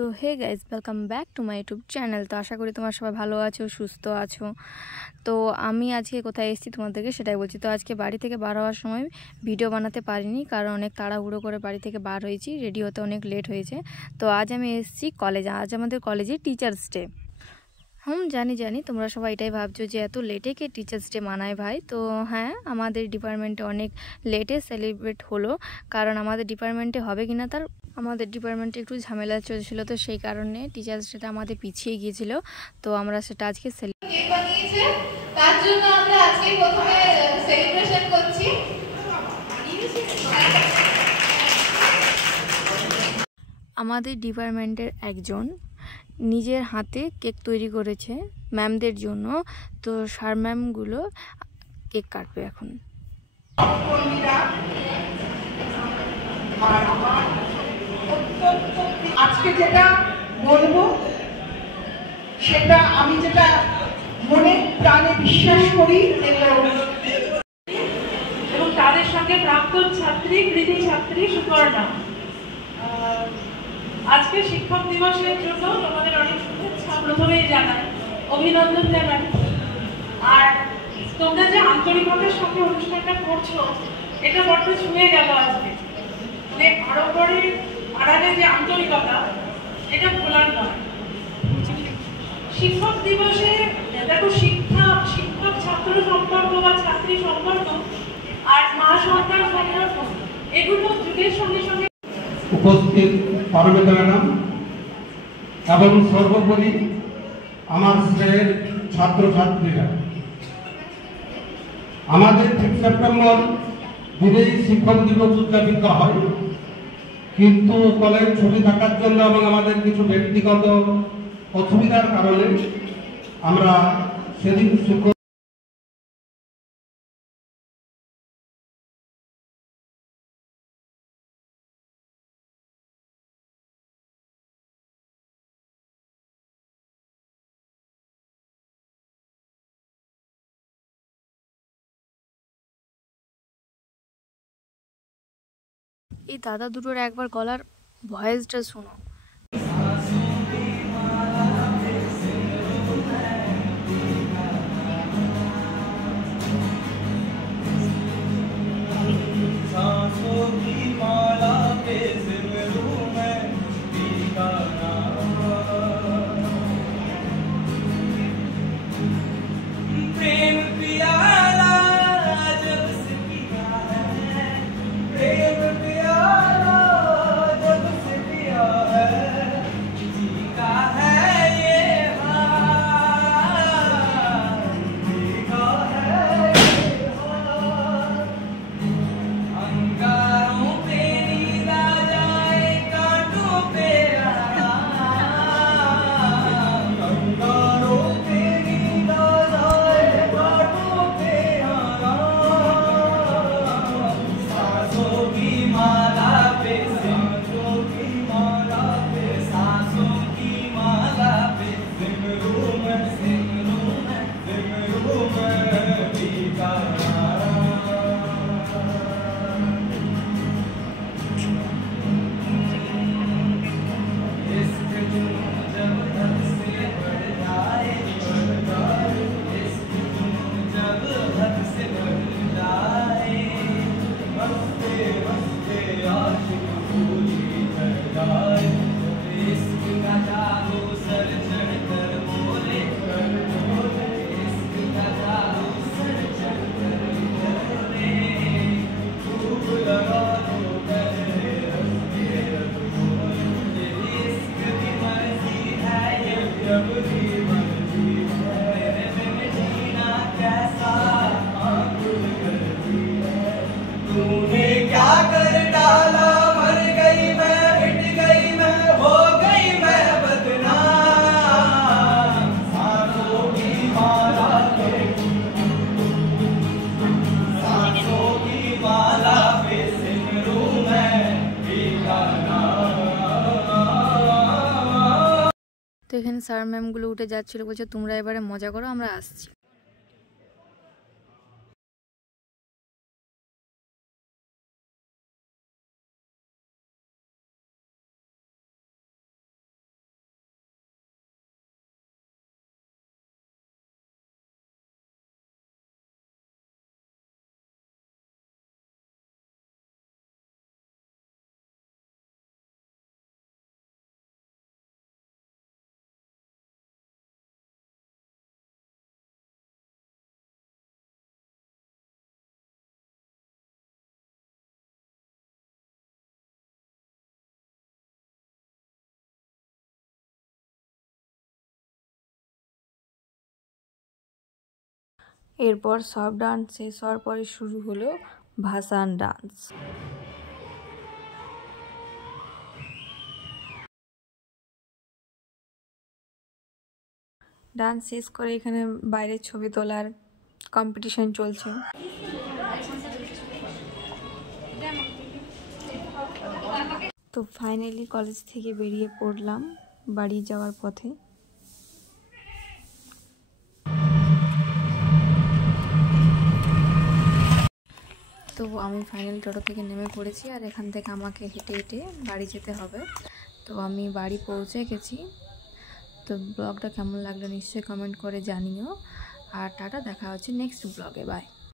তো hey guys, welcome back to my YouTube channel. তো আশা করি তোমার সবাই ভালো আছো, সুস্থ আছো। তো আমি আজকে কোথায় এসেছি তোমাদেরকে সেটাই বলছি। তো আজকে বাড়ি থেকে বার হওয়ার সময় ভিডিও বানাতে পারিনি, কারণ অনেক তাড়াহুড়ো করে বাড়ি থেকে বার হয়েছি, রেডি হতে অনেক লেট হয়েছে। তো আজ আমি এসেছি কলেজে। আজ আমাদের কলেজে টিচার্স ডে। জানি তোমরা সবাই এটাই ভাবছো যে এত লেটে কে টিচার্স ডে মানায় ভাই। তো হ্যাঁ, আমাদের ডিপার্টমেন্টে অনেক লেটে সেলিব্রেট হলো, কারণ আমাদের ডিপার্টমেন্টে হবে কিনা তার আমাদের ডিপার্টমেন্টে একটু ঝামেলা চলছিল, তো সেই কারণে টিচার্স ডেটা আমাদের পিছিয়ে গিয়েছিল। তো আমরা সেটা আজকে তার জন্য আমরা আজকে প্রথমে সেলিব্রেশন করছি। আমাদের ডিপার্টমেন্টের একজন নিজের হাতে কেক তৈরি করেছে ম্যামদের জন্য। তো স্যার ম্যামগুলো কেক কাটবে এখন। আজকে যেটা বলবো সেটা আমি যেটা মনে প্রাণে বিশ্বাস করি, এবং তাদের সঙ্গে প্রাক্তন ছাত্রী, কৃতি ছাত্রী সুপর্ণা। আজকে শিক্ষক দিবসের জন্য তোমাদের অনেক শুভেচ্ছা প্রথমেই জানাই, অভিনন্দন জানাই। আর তোমরা যে আন্তরিকতার সঙ্গে অনুষ্ঠানটা করছো, এটা বড্ড ছুঁয়ে গেল আজকে। মানে আড়ালে যে আন্তরিকতা, এটা ভোলার নয়। শিক্ষক দিবসে দেখো, শিক্ষক ছাত্র সম্পর্ক বা ছাত্রী সম্পর্ক আর মা সন্তান সম্পর্ক, এগুলো যুগের সঙ্গে সঙ্গে উপস্থিত পারমিতা ম্যাডাম এবং সর্বোপরি আমার শ্রেয়ের ছাত্রছাত্রীরা, আমাদের 5 সেপ্টেম্বর দিনেই শিক্ষক দিবস উদযাপিত হয়, কিন্তু কলেজ ছুটি থাকার জন্য এবং আমাদের কিছু ব্যক্তিগত অসুবিধার কারণে আমরা সেদিন শিক্ষক এই দাদা দুটোর একবার গলার ভয়েসটা শোনো। তো এখানে স্যার ম্যামগুলো উঠে যাচ্ছিলো, বলছে তোমরা এবারে মজা করো, আমরা আসছি। এরপর সব ডান্স শেষ হওয়ার পরে শুরু হলো ভাসান ডান্স। ডান্স শেষ করে এখানে বাইরে ছবি তোলার কম্পিটিশন চলছে। তো ফাইনালি কলেজ থেকে বেরিয়ে পড়লাম বাড়ি যাওয়ার পথে। তো আমি ফাইনালি টোটো থেকে নেমে পড়েছি, আর এখান থেকে আমাকে হেঁটে হেঁটে বাড়ি যেতে হবে। তো আমি বাড়ি পৌঁছে গেছি। তো ব্লগটা কেমন লাগলো নিশ্চয়ই কমেন্ট করে জানিও, আর টাটা, দেখা হচ্ছে নেক্সট ব্লগে, বাই।